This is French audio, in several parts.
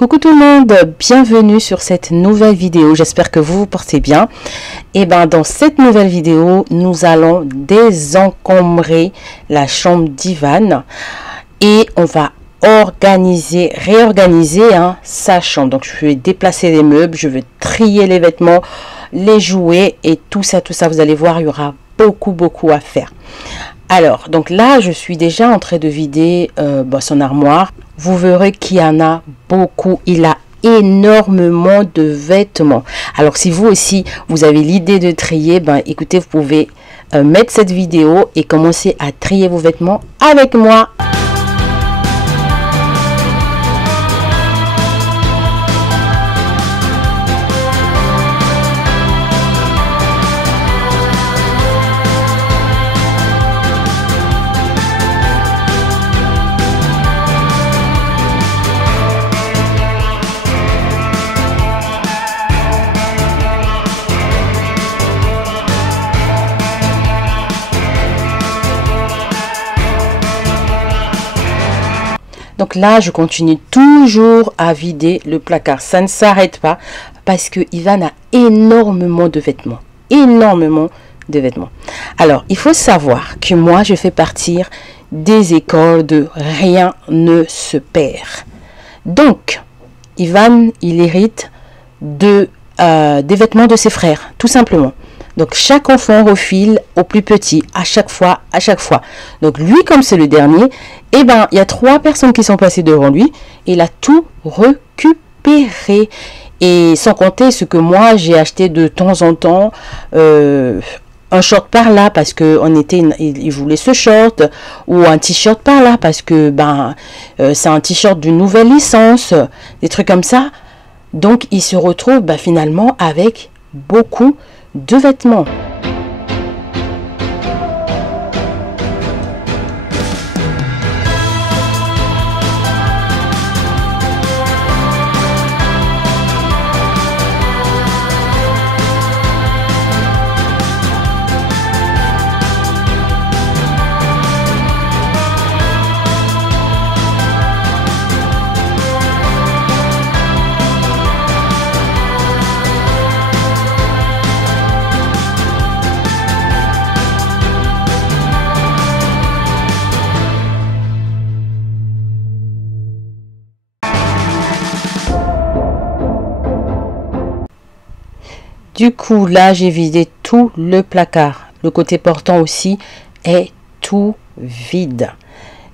Coucou tout le monde, bienvenue sur cette nouvelle vidéo, j'espère que vous vous portez bien. Et dans cette nouvelle vidéo, nous allons désencombrer la chambre d'Ivan et on va réorganiser sa chambre. Donc je vais déplacer les meubles, je vais trier les vêtements, les jouets et tout ça, vous allez voir, il y aura beaucoup à faire. Alors, donc là, je suis déjà en train de vider son armoire. Vous verrez qu'il y en a beaucoup. Il a énormément de vêtements. Alors, si vous aussi, vous avez l'idée de trier, écoutez, vous pouvez mettre cette vidéo et commencer à trier vos vêtements avec moi. Donc là, je continue toujours à vider le placard. Ça ne s'arrête pas parce que Ivan a énormément de vêtements. Alors, il faut savoir que moi, je fais partie des écoles de rien ne se perd. Donc, Ivan, il hérite des vêtements de ses frères, tout simplement. Donc, chaque enfant refile au plus petit à chaque fois. Donc, lui, comme c'est le dernier, il y a 3 personnes qui sont passées devant lui. Il a tout récupéré. Et sans compter ce que moi, j'ai acheté de temps en temps. Un short par là parce que il voulait ce short. Ou un t-shirt par là parce que c'est un t-shirt d'une nouvelle licence. Des trucs comme ça. Donc, il se retrouve finalement avec beaucoup de vêtements. Du coup, là, j'ai vidé tout le placard. Le côté portant aussi est tout vide.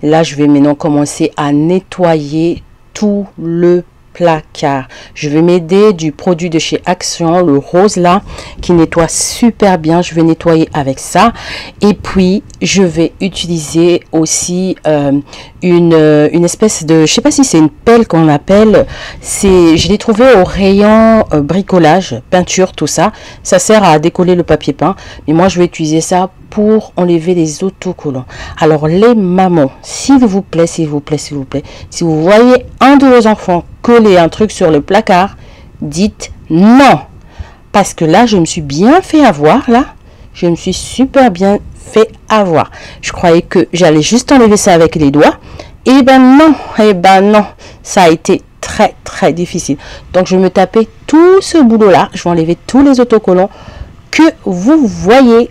Là, je vais maintenant commencer à nettoyer tout le placard. Je vais m'aider du produit de chez Action, le rose là, qui nettoie super bien. Je vais nettoyer avec ça. Et puis, je vais utiliser aussi une espèce de, je sais pas si c'est une pelle qu'on appelle, je l'ai trouvé au rayon bricolage, peinture, tout ça. Ça sert à décoller le papier peint, mais moi je vais utiliser ça pour enlever les autocollants. Alors les mamans, s'il vous plaît, si vous voyez un de vos enfants coller un truc sur le placard, dites non, parce que là je me suis bien fait avoir, là je me suis super bien fait avoir. Je croyais que j'allais juste enlever ça avec les doigts. Et non, ça a été très difficile. Donc je vais me taper tout ce boulot là. Je vais enlever tous les autocollants que vous voyez.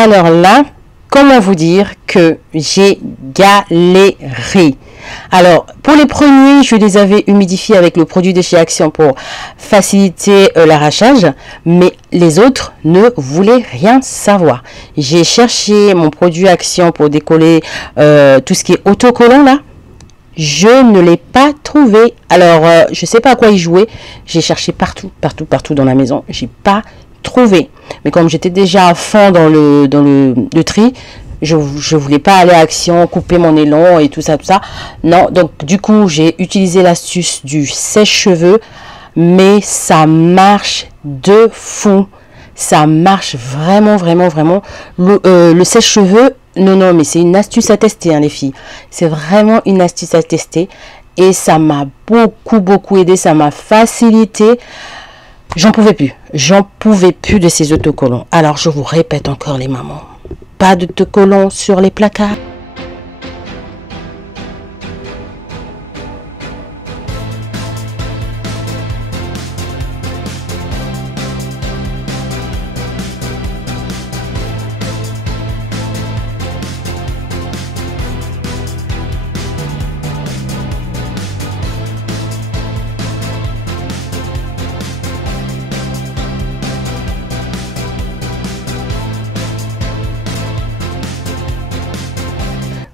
Alors là, comment vous dire que j'ai galéré. Alors, pour les premiers, je les avais humidifiés avec le produit de chez Action pour faciliter l'arrachage, mais les autres ne voulaient rien savoir. J'ai cherché mon produit Action pour décoller tout ce qui est autocollant là. Je ne l'ai pas trouvé. Alors, je sais pas à quoi il jouait. J'ai cherché partout dans la maison. J'ai pas trouvé. Mais comme j'étais déjà à fond dans le tri, je voulais pas aller à Action, couper mon élan et tout ça. Non, donc du coup, j'ai utilisé l'astuce du sèche-cheveux, mais ça marche de fou. Ça marche vraiment. Le sèche-cheveux, non, mais c'est une astuce à tester, hein, les filles. C'est vraiment une astuce à tester. Et ça m'a beaucoup aidé. Ça m'a facilité. J'en pouvais plus de ces autocollants. Alors, je vous répète encore, les mamans. Pas d'autocollants sur les placards.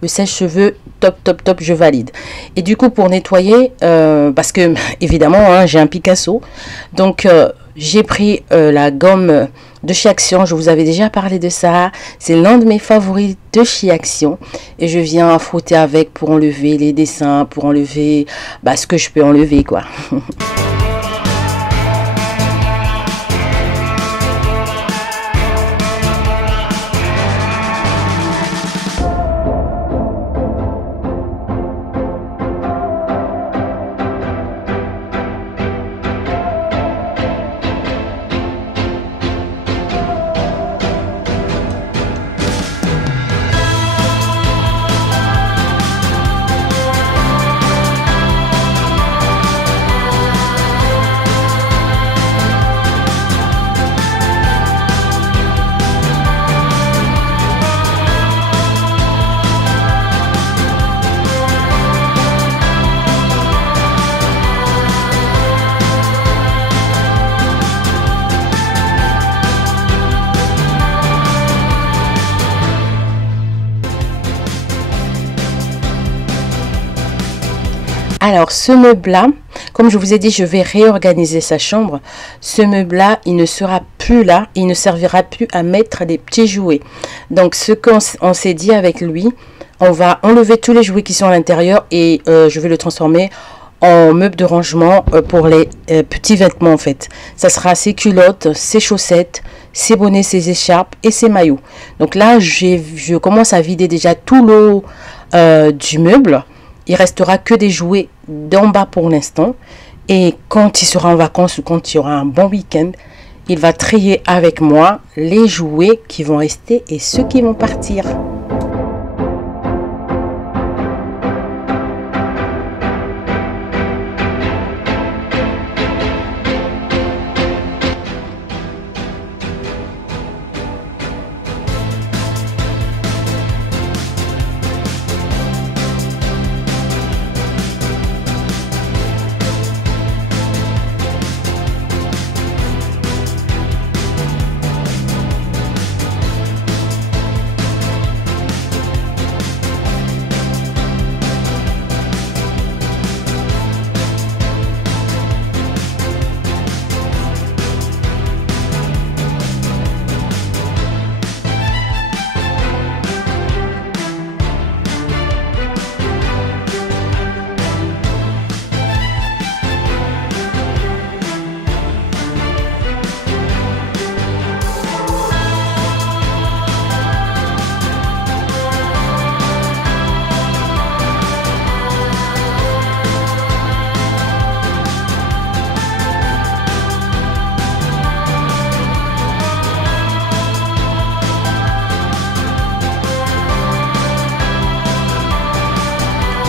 Le sèche-cheveux, top, je valide. Et du coup, pour nettoyer, parce que évidemment, hein, j'ai un Picasso, donc j'ai pris la gomme de chez Action. Je vous avais déjà parlé de ça. C'est l'un de mes favoris de chez Action. Et je viens frotter avec pour enlever les dessins, pour enlever ce que je peux enlever, quoi. Alors, ce meuble-là, comme je vous ai dit, je vais réorganiser sa chambre. Ce meuble-là, il ne sera plus là. Il ne servira plus à mettre des petits jouets. Donc, ce qu'on s'est dit avec lui, on va enlever tous les jouets qui sont à l'intérieur et je vais le transformer en meuble de rangement pour les petits vêtements, en fait. Ça sera ses culottes, ses chaussettes, ses bonnets, ses écharpes et ses maillots. Donc là, je commence à vider déjà tout l'eau du meuble. Il restera que des jouets d'en bas pour l'instant. Et quand il sera en vacances ou quand il y aura un bon week-end, il va trier avec moi les jouets qui vont rester et ceux qui vont partir.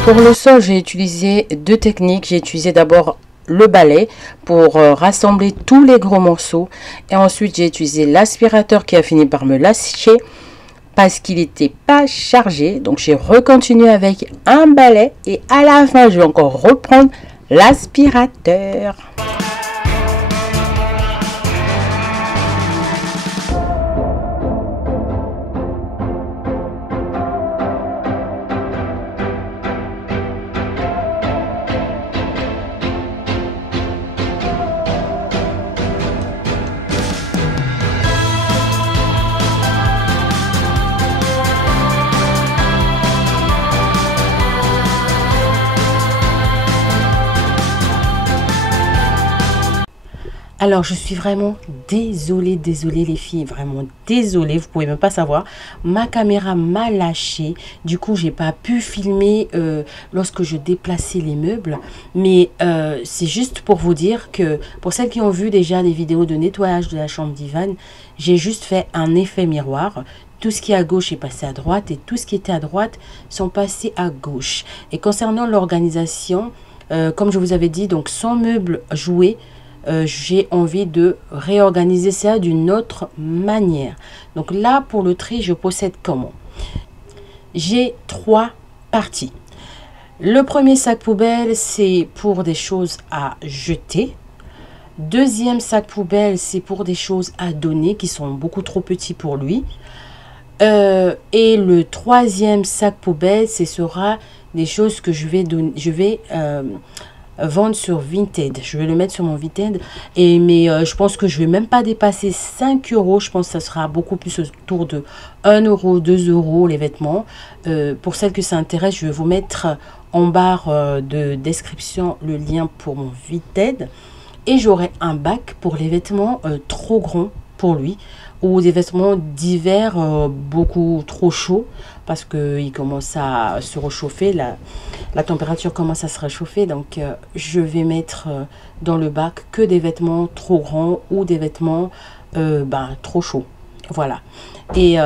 Pour le sol, j'ai utilisé deux techniques. J'ai utilisé d'abord le balai pour rassembler tous les gros morceaux. Et ensuite, j'ai utilisé l'aspirateur qui a fini par me lâcher parce qu'il n'était pas chargé. Donc j'ai recontinué avec un balai et à la fin je vais encore reprendre l'aspirateur. Alors, je suis vraiment désolée les filles, vraiment désolée, vous pouvez même pas savoir. Ma caméra m'a lâché, du coup, j'ai pas pu filmer lorsque je déplaçais les meubles. Mais c'est juste pour vous dire que, pour celles qui ont vu déjà des vidéos de nettoyage de la chambre d'Ivan, j'ai juste fait un effet miroir. Tout ce qui est à gauche est passé à droite et tout ce qui était à droite sont passés à gauche. Et concernant l'organisation, comme je vous avais dit, donc sans meubles jouets, j'ai envie de réorganiser ça d'une autre manière. Donc là, pour le tri, je procède comment? J'ai 3 parties. Le premier sac poubelle, c'est pour des choses à jeter. Deuxième sac poubelle, c'est pour des choses à donner qui sont beaucoup trop petits pour lui. Et le troisième sac poubelle, ce sera des choses que je vais vendre sur Vinted. Je vais le mettre sur mon Vinted. Mais je pense que je vais même pas dépasser 5 €. Je pense que ça sera beaucoup plus autour de 1 €, 2 € les vêtements. Pour celles que ça intéresse, je vais vous mettre en barre de description le lien pour mon Vinted. Et j'aurai un bac pour les vêtements trop grands pour lui, ou des vêtements d'hiver beaucoup trop chauds parce qu'il commence à se réchauffer, la température commence à se réchauffer. Donc je vais mettre dans le bac que des vêtements trop grands ou des vêtements trop chauds. Voilà. Et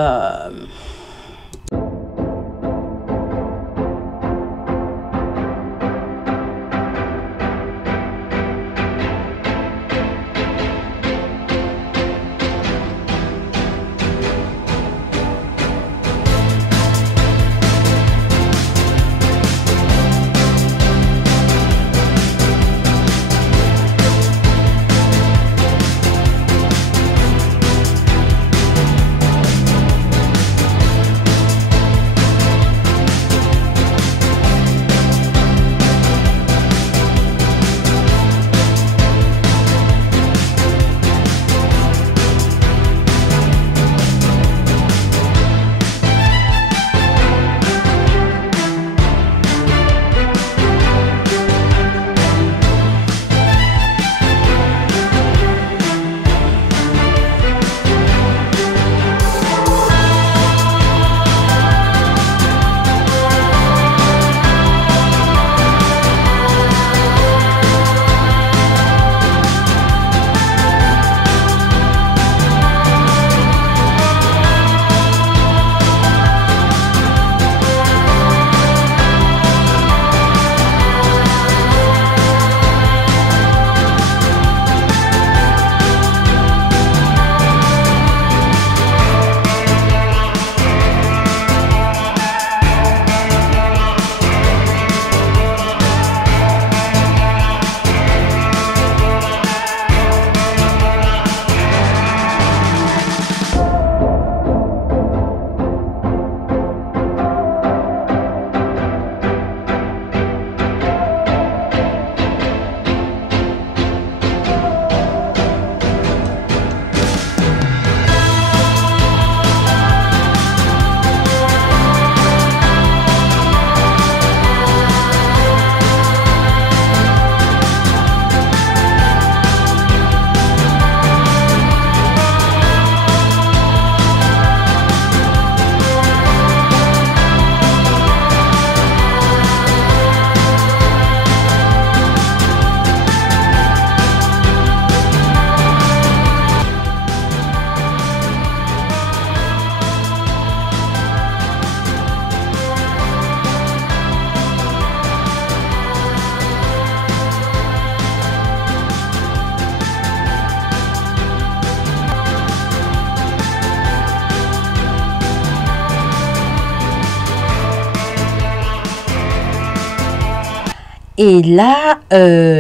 Et là,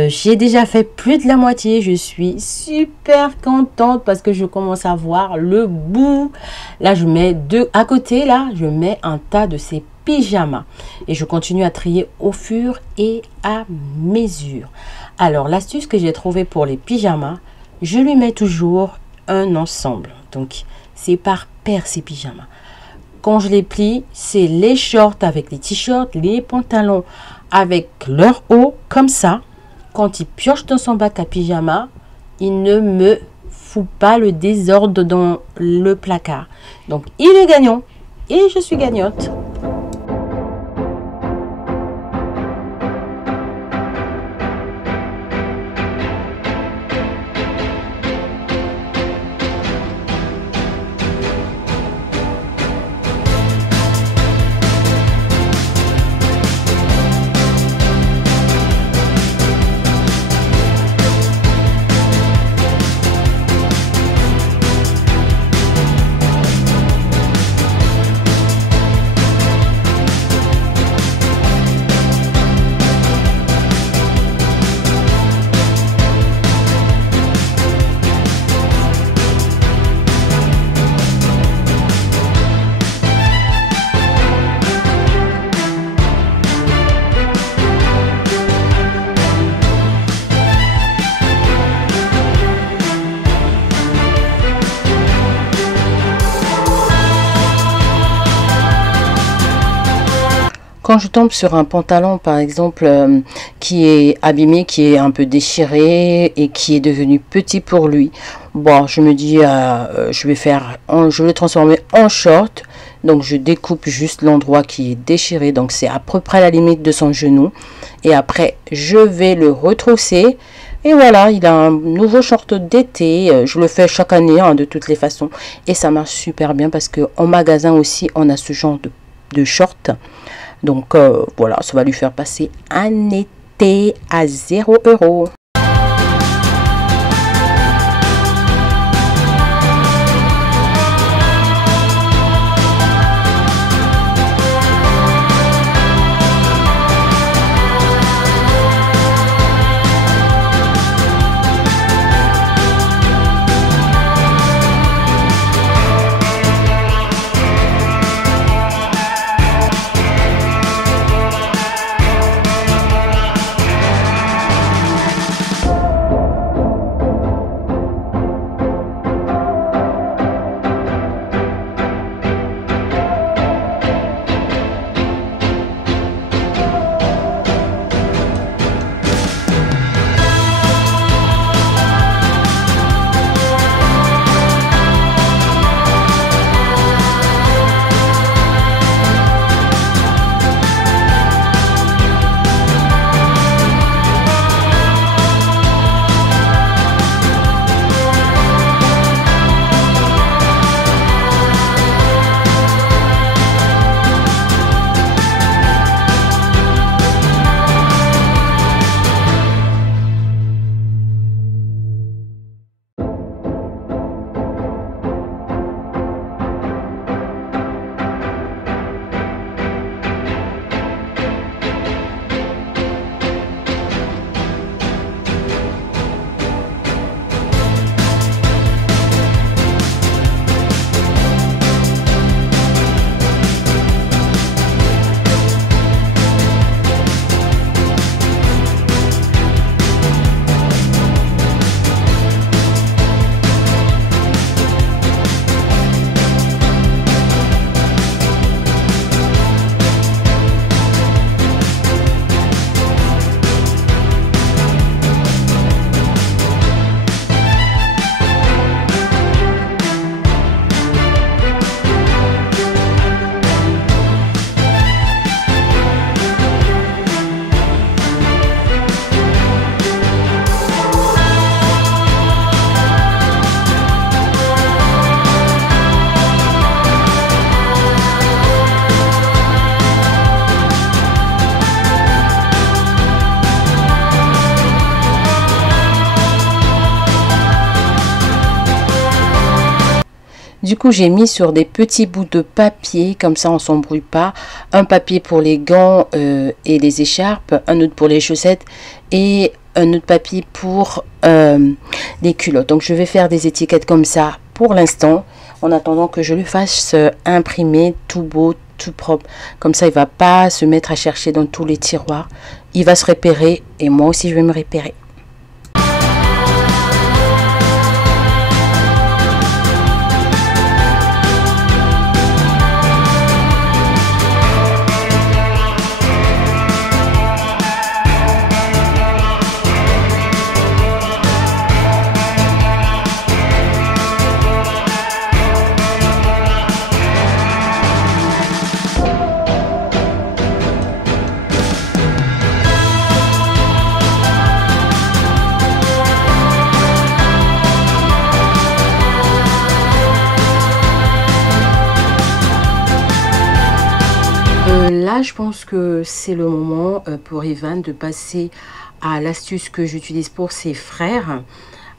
j'ai déjà fait plus de la moitié. Je suis super contente parce que je commence à voir le bout. Là, je mets deux à côté. Là, je mets un tas de ces pyjamas. Et je continue à trier au fur et à mesure. Alors, l'astuce que j'ai trouvée pour les pyjamas, je lui mets toujours un ensemble. Donc, c'est par paire ces pyjamas. Quand je les plie, c'est les shorts avec les t-shirts, les pantalons avec leur haut, comme ça. Quand il pioche dans son bac à pyjama, il ne me fout pas le désordre dans le placard. Donc, il est gagnant et je suis gagnante. Quand je tombe sur un pantalon, par exemple, qui est abîmé, qui est un peu déchiré et qui est devenu petit pour lui, bon, je me dis, je vais le transformer en short. Donc, je découpe juste l'endroit qui est déchiré. Donc, c'est à peu près la limite de son genou. Et après, je vais le retrousser. Et voilà, il a un nouveau short d'été. Je le fais chaque année, hein, de toutes les façons. Et ça marche super bien parce qu'en magasin aussi, on a ce genre de short. Donc voilà, ça va lui faire passer un été à 0 €. Du coup, j'ai mis sur des petits bouts de papier, comme ça on s'embrouille pas. Un papier pour les gants et les écharpes, un autre pour les chaussettes et un autre papier pour les culottes. Donc je vais faire des étiquettes comme ça pour l'instant, en attendant que je le fasse imprimer tout beau, tout propre. Comme ça, il va pas se mettre à chercher dans tous les tiroirs. Il va se repérer et moi aussi je vais me repérer. Là, je pense que c'est le moment pour Evan de passer à l'astuce que j'utilise pour ses frères.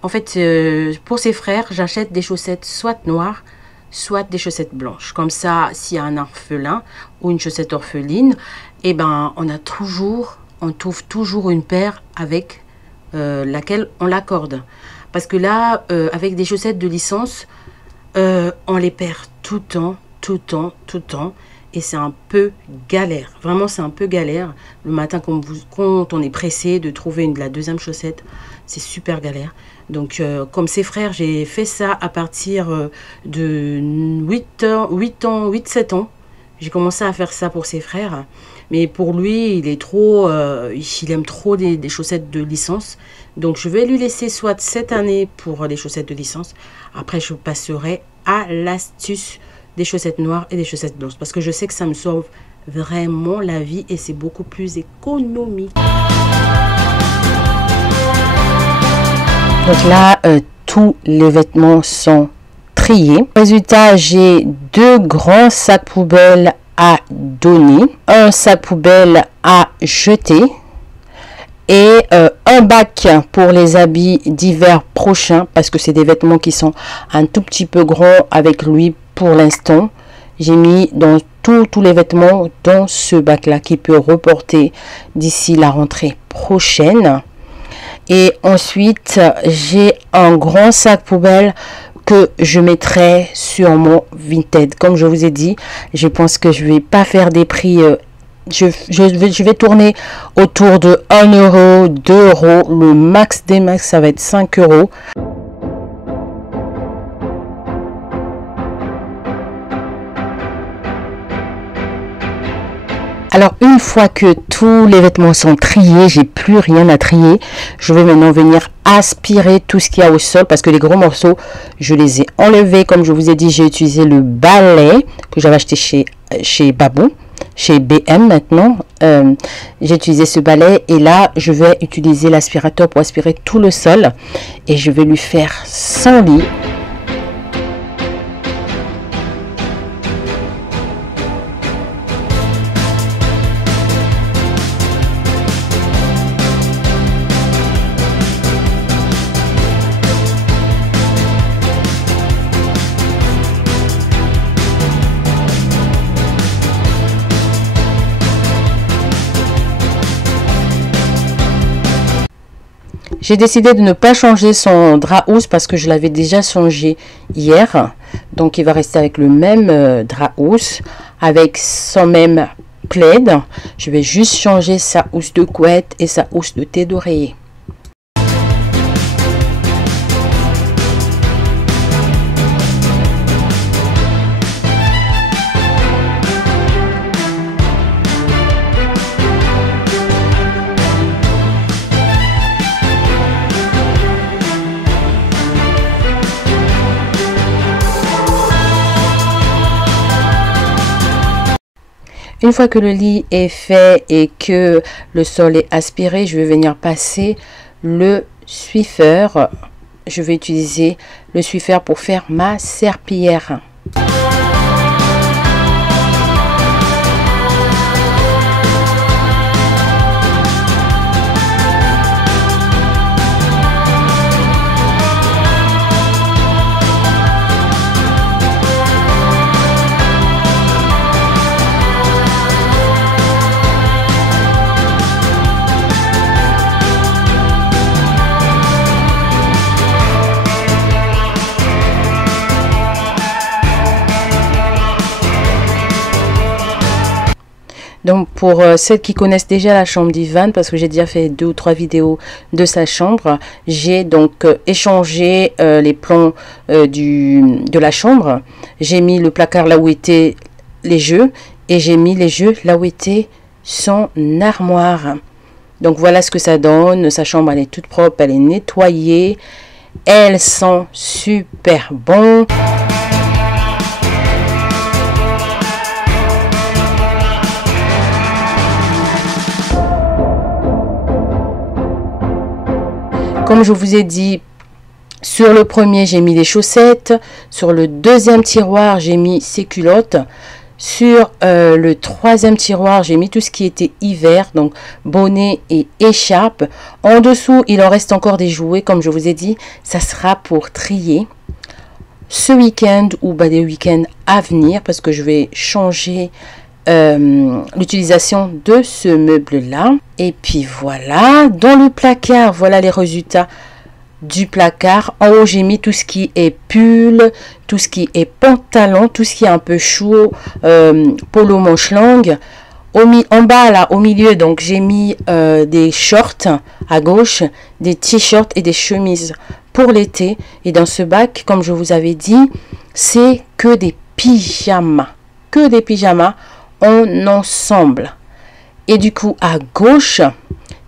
En fait, pour ses frères, j'achète des chaussettes soit noires, soit des chaussettes blanches. Comme ça, s'il y a un orphelin ou une chaussette orpheline, eh ben, on trouve toujours une paire avec laquelle on l'accorde. Parce que là, avec des chaussettes de licence, on les perd tout le temps. Et c'est un peu galère. Vraiment, c'est un peu galère. Le matin, quand on est pressé de trouver la deuxième chaussette, c'est super galère. Donc, comme ses frères, j'ai fait ça à partir de 8-7 ans. J'ai commencé à faire ça pour ses frères. Mais pour lui, il aime trop des chaussettes de licence. Donc, je vais lui laisser soit cette année pour les chaussettes de licence. Après, je passerai à l'astuce des chaussettes noires et des chaussettes blanches. Parce que je sais que ça me sauve vraiment la vie et c'est beaucoup plus économique. Donc là, tous les vêtements sont triés. Résultat, j'ai 2 grands sacs poubelles à donner, un sac poubelle à jeter et un bac pour les habits d'hiver prochain parce que c'est des vêtements qui sont un tout petit peu grands avec lui pour l'instant. J'ai mis dans tous les vêtements dans ce bac là qui peut reporter d'ici la rentrée prochaine. Et ensuite j'ai un grand sac poubelle que je mettrai sur mon Vinted. Comme je vous ai dit, je pense que je vais pas faire des prix je vais tourner autour de 1 euro, 2 euros, le max des max ça va être 5 euros. Alors une fois que tous les vêtements sont triés, j'ai plus rien à trier, je vais maintenant venir aspirer tout ce qu'il y a au sol parce que les gros morceaux, je les ai enlevés. Comme je vous ai dit, j'ai utilisé le balai que j'avais acheté chez Babou, chez BM maintenant. J'ai utilisé ce balai et là, je vais utiliser l'aspirateur pour aspirer tout le sol et je vais lui faire son lit. J'ai décidé de ne pas changer son drap housse parce que je l'avais déjà changé hier. Donc il va rester avec le même drap housse, avec son même plaid. Je vais juste changer sa housse de couette et sa housse de thé d'oreiller. Une fois que le lit est fait et que le sol est aspiré, je vais venir passer le Swiffer. Je vais utiliser le Swiffer pour faire ma serpillière. Donc pour celles qui connaissent déjà la chambre d'Ivan, parce que j'ai déjà fait 2 ou 3 vidéos de sa chambre, j'ai donc échangé les plans de la chambre. J'ai mis le placard là où étaient les jeux et j'ai mis les jeux là où était son armoire. Donc voilà ce que ça donne. Sa chambre, elle est toute propre, elle est nettoyée, elle sent super bon. Comme je vous ai dit, sur le premier, j'ai mis les chaussettes. Sur le deuxième tiroir, j'ai mis ses culottes. Sur le troisième tiroir, j'ai mis tout ce qui était hiver, donc bonnet et écharpe. En dessous, il en reste encore des jouets, comme je vous ai dit. Ça sera pour trier ce week-end ou des week-ends à venir, parce que je vais changer l'utilisation de ce meuble-là. Et puis voilà, dans le placard, voilà les résultats du placard. En haut, j'ai mis tout ce qui est pull, tout ce qui est pantalon, tout ce qui est un peu chaud, polo manche longue. En bas, là, au milieu, donc j'ai mis des shorts à gauche, des t-shirts et des chemises pour l'été. Et dans ce bac, comme je vous avais dit, c'est que des pyjamas. Que des pyjamas en ensemble. Et du coup, à gauche,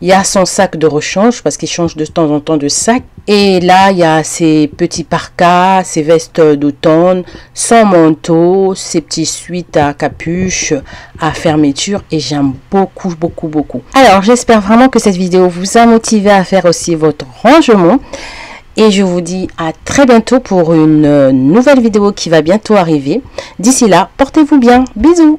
il y a son sac de rechange parce qu'il change de temps en temps de sac. Et là, il y a ses petits parkas, ses vestes d'automne, son manteau, ses petits suites à capuche, à fermeture. Et j'aime beaucoup, beaucoup, beaucoup. Alors, j'espère vraiment que cette vidéo vous a motivé à faire aussi votre rangement. Et je vous dis à très bientôt pour une nouvelle vidéo qui va bientôt arriver. D'ici là, portez-vous bien. Bisous!